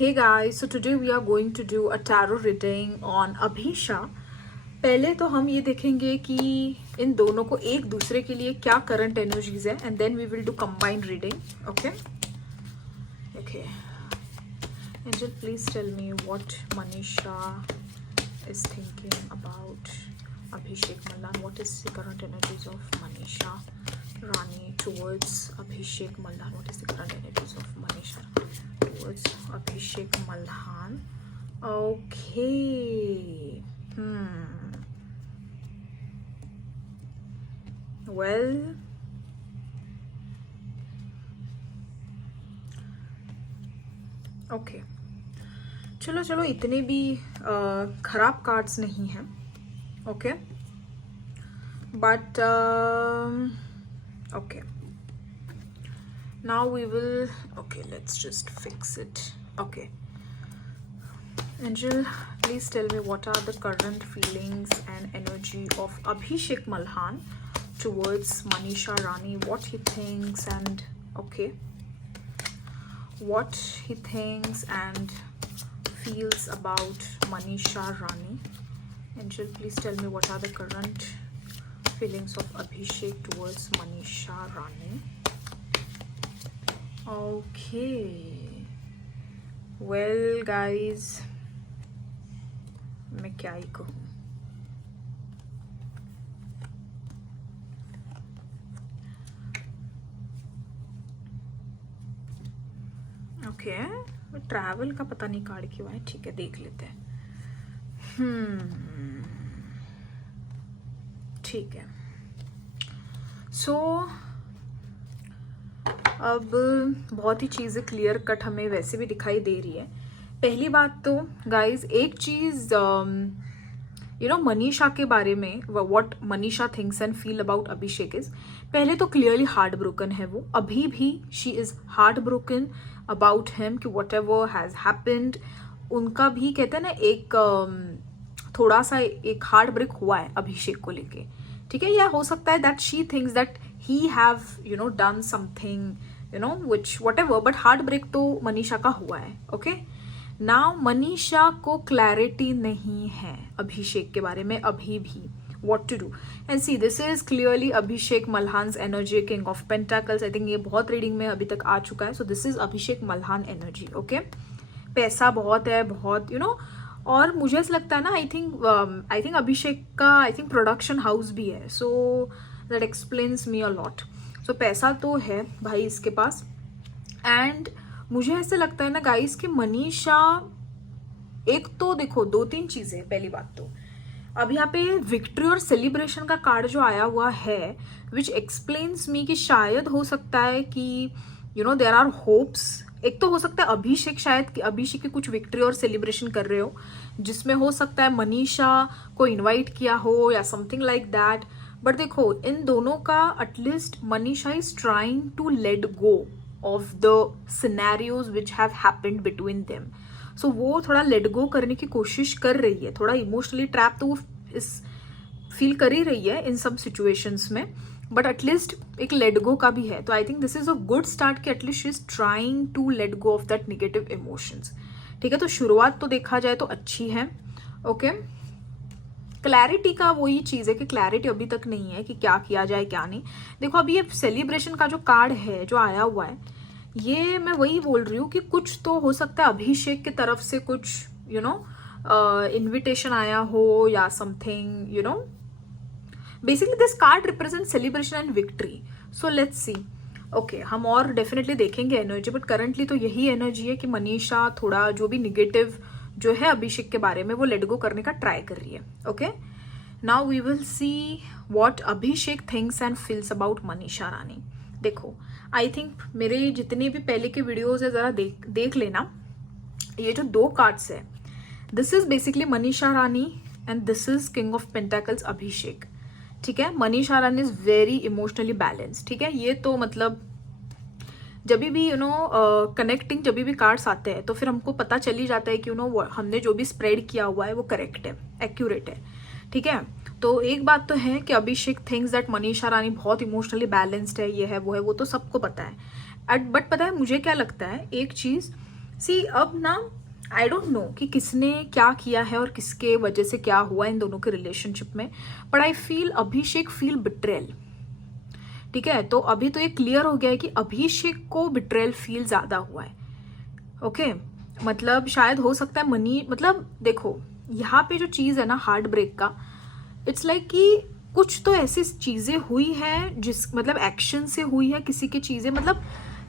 Hey guys, so today we are going to do a tarot reading on Abhisha. पहले तो हम ये देखेंगे कि इन दोनों को एक दूसरे के लिए क्या करंट एनर्जीज है and then we will do combined reading. Okay angel please tell me what Manisha is thinking about Abhishek Malhan. What is the current energies of Manisha Rani towards Abhishek Malhan? What is the current energies of Manisha towards Abhishek Malhan? Okay. Well, okay. चलो इतने भी खराब cards नहीं हैं. Okay but okay now we will okay let's just fix it. Okay angel please tell me what are the current feelings and energy of Abhishek Malhan towards Manisha Rani. What he thinks and okay what he thinks and feels about Manisha Rani. Angel, please tell me what are the current feelings of Abhishek towards Manisha Rani. Okay. Well guys, मैं क्या ही कहूँ. Okay travel का पता नहीं card क्यों है. ठीक है देख लेते हैं. ठीक है सो अब बहुत ही चीज़ें क्लियर कट हमें वैसे भी दिखाई दे रही है. पहली बात तो गाइज एक चीज़ मनीषा के बारे में what Manisha thinks and feel about Abhishek is पहले तो क्लियरली हार्ट ब्रोकन है वो. अभी भी she is heart broken about him कि वट एवर हैज हैपेंड. उनका भी कहते हैं ना एक थोड़ा सा एक हार्ट ब्रेक हुआ है अभिषेक को लेके. ठीक है या हो सकता है that she thinks that he have done something which whatever but heart break तो मनीषा का हुआ है. ओके नाउ मनीषा को क्लैरिटी नहीं है अभिषेक के बारे में अभी भी what to do. And see this is clearly Abhishek Malhan's energy, King of Pentacles. I think ये बहुत रीडिंग में अभी तक आ चुका है. So this is Abhishek Malhan energy. Okay पैसा बहुत है बहुत और मुझे ऐसा लगता है ना आई थिंक अभिषेक का आई थिंक प्रोडक्शन हाउस भी है. So that explains me a lot. So पैसा तो है भाई इसके पास. एंड मुझे ऐसा लगता है ना गाइस कि मनीषा एक तो देखो दो तीन चीजें. पहली बात तो अब यहाँ पे विक्ट्री और सेलिब्रेशन का कार्ड जो आया हुआ है विच एक्सप्लेन्स मी कि शायद हो सकता है कि देयर आर होप्स. एक तो हो सकता है अभिषेक शायद कि अभिषेक की कुछ विक्ट्री और सेलिब्रेशन कर रहे हो जिसमें हो सकता है मनीषा को इनवाइट किया हो या समथिंग लाइक दैट. बट देखो इन दोनों का at least Manisha is trying to let go of the scenarios which have happened between them. So वो थोड़ा लेट गो करने की कोशिश कर रही है. थोड़ा इमोशनली ट्रैप तो वो इस फील कर ही रही है इन सब सिचुएशंस में बट एटलीस्ट एक लेट गो का भी है. तो I think this is a good start कि at least she is trying to let go of that negative emotions. ठीक है तो शुरुआत तो देखा जाए तो अच्छी है. ओके क्लैरिटी का वही चीज़ है कि क्लैरिटी अभी तक नहीं है कि क्या किया जाए क्या नहीं. देखो अभी ये सेलिब्रेशन का जो कार्ड है जो आया हुआ है ये मैं वही बोल रही हूँ कि कुछ तो हो सकता है अभिषेक की तरफ से कुछ इनविटेशन आया हो या something basically this card represent celebration and victory. So let's C. Okay हम और डेफिनेटली देखेंगे एनर्जी बट करंटली तो यही एनर्जी है कि मनीषा थोड़ा जो भी निगेटिव जो है अभिषेक के बारे में वो लेट गो करने का ट्राई कर रही है. Okay now we will see what Abhishek thinks and feels about Manisha Rani. देखो आई थिंक मेरे जितने भी पहले के वीडियोज है जरा देख लेना. ये जो दो कार्ड्स है this is basically Manisha Rani and this is king of pentacles Abhishek. ठीक है Manisha Rani is very emotionally balanced. ठीक है ये तो मतलब जब भी कनेक्टिंग जब भी कार्ड्स आते हैं तो फिर हमको पता चल ही जाता है कि हमने जो भी स्प्रेड किया हुआ है वो करेक्ट है एक्यूरेट है. ठीक है तो एक बात तो है कि अभिषेक थिंक्स दैट मनीषा रानी बहुत इमोशनली बैलेंस्ड है ये है वो तो सबको पता है. बट पता है मुझे क्या लगता है एक चीज़ सी अब ना आई डोंट नो कि किसने क्या किया है और किसके वजह से क्या हुआ इन दोनों के रिलेशनशिप में, but I feel Abhishek feel betrayal. ठीक है, तो अभी तो ये क्लियर हो गया है कि अभिषेक को बिट्रेल फील ज्यादा हुआ है। ओके मतलब शायद हो सकता है मनी, मतलब देखो यहाँ पे जो चीज है ना हार्ट ब्रेक का, इट्स लाइक कि कुछ तो ऐसी चीजें हुई है जिस मतलब एक्शन से हुई है किसी की चीजें, मतलब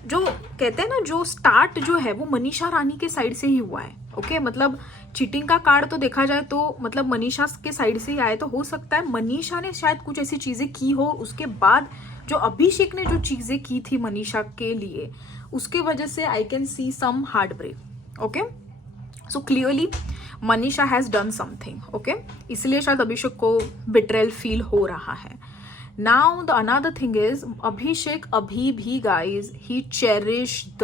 जो कहते हैं ना जो स्टार्ट जो है वो मनीषा रानी के साइड से ही हुआ है। ओके मतलब चीटिंग का कार्ड तो देखा जाए तो मतलब मनीषा के साइड से ही आए, तो हो सकता है मनीषा ने शायद कुछ ऐसी चीजें की हो, उसके बाद जो अभिषेक ने जो चीजें की थी मनीषा के लिए उसके वजह से I can see some heart break. Okay so clearly Manisha has done something. Okay इसलिए शायद अभिषेक को बिट्रेल फील हो रहा है। Now the another thing is Abhishek अभी भी गाइज ही cherish the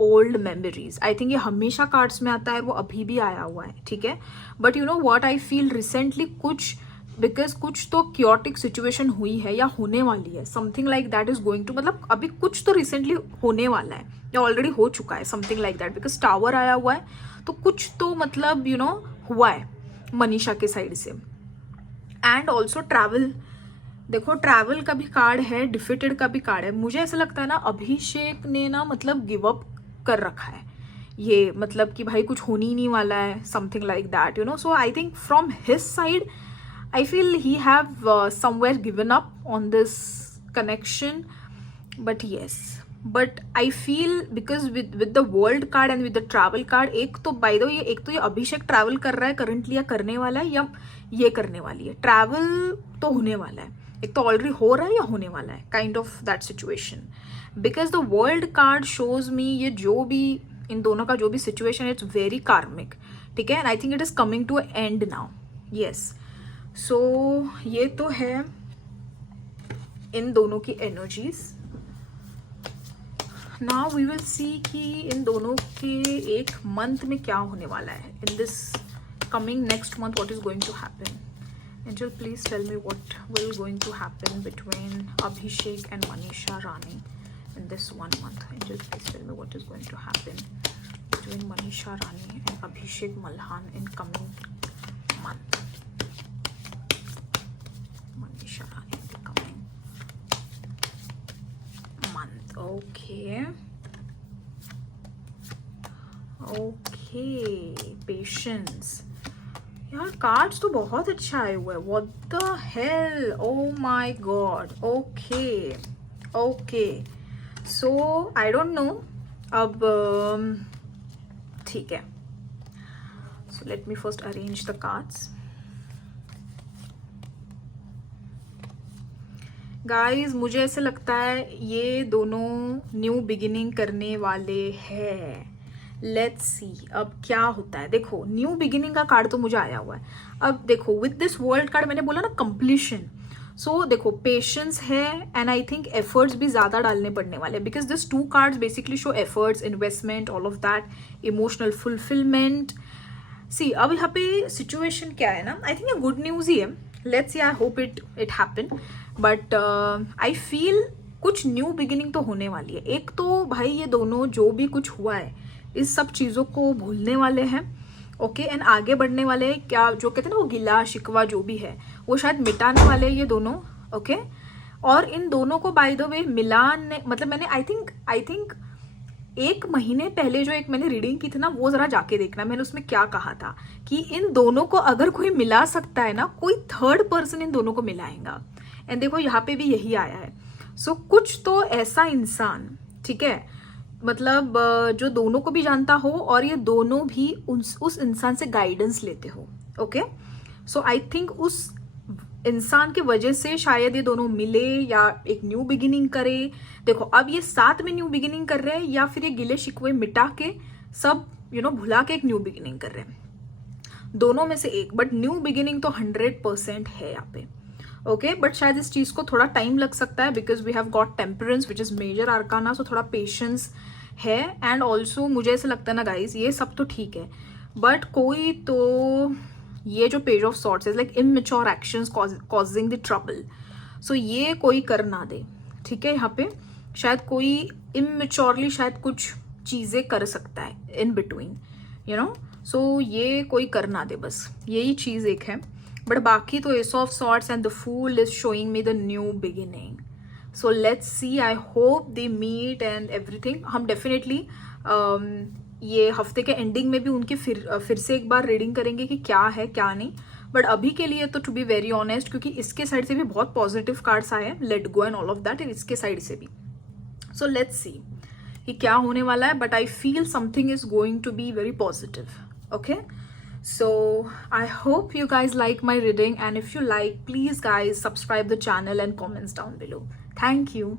old memories. I think ये हमेशा कार्ड्स में आता है, वो अभी भी आया हुआ है। ठीक है but you know what I feel recently कुछ बिकॉज कुछ तो क्योटिक सिचुएशन हुई है या होने वाली है, something like that is going to, मतलब अभी कुछ तो रिसेंटली होने वाला है या ऑलरेडी हो चुका है, something like that, because tower आया हुआ है तो कुछ तो मतलब यू नो हुआ है मनीषा के साइड से। एंड ऑल्सो ट्रैवल, देखो ट्रैवल का भी कार्ड है, डिफिटेड का भी कार्ड है। मुझे ऐसा लगता है ना अभिषेक ने ना मतलब गिव अप कर रखा है ये, मतलब कि भाई कुछ होने ही नहीं वाला है, something like that you know. So I think from his side I feel he have somewhere given up on this connection, but yes, but I feel because with the world card and with the travel card, एक तो by the way एक तो ये अभिषेक travel कर रहा है currently या करने वाला है या ये करने वाली है, ट्रैवल तो होने वाला है, एक तो ऑलरेडी हो रहा है या होने वाला है, kind of that situation. Because the world card shows मी ये जो भी इन दोनों का जो भी सिचुएशन है इट्स वेरी कार्मिक। ठीक है and I think it is coming to and now. Yes so ये तो है इन दोनों की energies. Now we will see कि इन दोनों के एक मंथ में क्या होने वाला है, in this coming next month what is going to happen. Angel please tell me what will going to happen between Abhishek and Manisha Rani in this 1 month। Angel please tell me what is going to happen between Manisha Rani and Abhishek Malhan in coming month। Okay. Okay. Patience. यार cards तो बहुत अच्छा आया हुआ है। What the hell? Oh my god. Okay. Okay. So I don't know. अब ठीक है. So let me first arrange the cards. Guys मुझे ऐसे लगता है ये दोनों न्यू बिगिनिंग करने वाले हैं। लेट्स सी अब क्या होता है। देखो न्यू बिगिनिंग का कार्ड तो मुझे आया हुआ है। अब देखो विद दिस वर्ल्ड कार्ड मैंने बोला ना कंप्लीशन, सो देखो पेशेंस है एंड आई थिंक एफर्ट्स भी ज्यादा डालने पड़ने वाले, because this 2 cards basically show efforts, investment, all of that, emotional fulfilment. See अब यहाँ पे सिचुएशन क्या है ना, आई थिंक ये गुड न्यूज ही है। Let's see I hope it happen, but I feel कुछ न्यू बिगिनिंग तो होने वाली है। एक तो भाई ये दोनों जो भी कुछ हुआ है इस सब चीज़ों को भूलने वाले हैं। ओके एंड आगे बढ़ने वाले हैं, क्या जो कहते हैं ना वो गिला शिकवा जो भी है वो शायद मिटाने वाले हैं ये दोनों। ओके और इन दोनों को बाय द वे मिलान, मतलब मैंने आई थिंक 1 महीने पहले जो एक मैंने रीडिंग की थी ना वो जरा जाके देखना, मैंने उसमें क्या कहा था कि इन दोनों को अगर कोई मिला सकता है ना, कोई थर्ड पर्सन इन दोनों को मिलाएगा। एंड देखो यहाँ पे भी यही आया है। सो कुछ तो ऐसा इंसान, ठीक है, मतलब जो दोनों को भी जानता हो और ये दोनों भी उस इंसान से गाइडेंस लेते हो। ओके सो आई थिंक उस इंसान की वजह से शायद ये दोनों मिले या एक न्यू बिगिनिंग करे। देखो अब ये साथ में न्यू बिगिनिंग कर रहे हैं या फिर ये गिले शिकवे मिटा के सब भुला के एक न्यू बिगिनिंग कर रहे हैं, दोनों में से एक। बट न्यू बिगिनिंग तो 100% है यहाँ पे। ओके बट शायद इस चीज को थोड़ा टाइम लग सकता है, because we have got temperance which is major arcana, so थोड़ा पेशेंस है। एंड ऑल्सो मुझे ऐसा लगता है ना गाइज, ये सब तो ठीक है बट कोई तो ये जो पेज ऑफ सॉर्ट्स है like immature actions causing the trouble, so ये कोई कर ना दे। ठीक है यहाँ पे शायद कोई इमेच्योरली शायद कुछ चीज़ें कर सकता है इन बिटवीन, यू नो. सो ये कोई कर ना दे, बस यही चीज़ एक है. बट बाकी तो ace of swords and the fool is showing me the new beginning. So let's see, I hope they meet and everything. हम डेफिनेटली ये हफ्ते के एंडिंग में भी उनकी फिर से एक बार रीडिंग करेंगे कि क्या है क्या नहीं. बट अभी के लिए तो टू बी वेरी ऑनेस्ट, क्योंकि इसके साइड से भी बहुत पॉजिटिव कार्ड्स आए हैं, let go and all of that, इसके साइड से भी. सो लेट्स सी कि क्या होने वाला है. But I feel something is going to be very positive. Okay, so I hope you guys like my reading, and if you like, please guys subscribe the channel and comments down below. Thank you.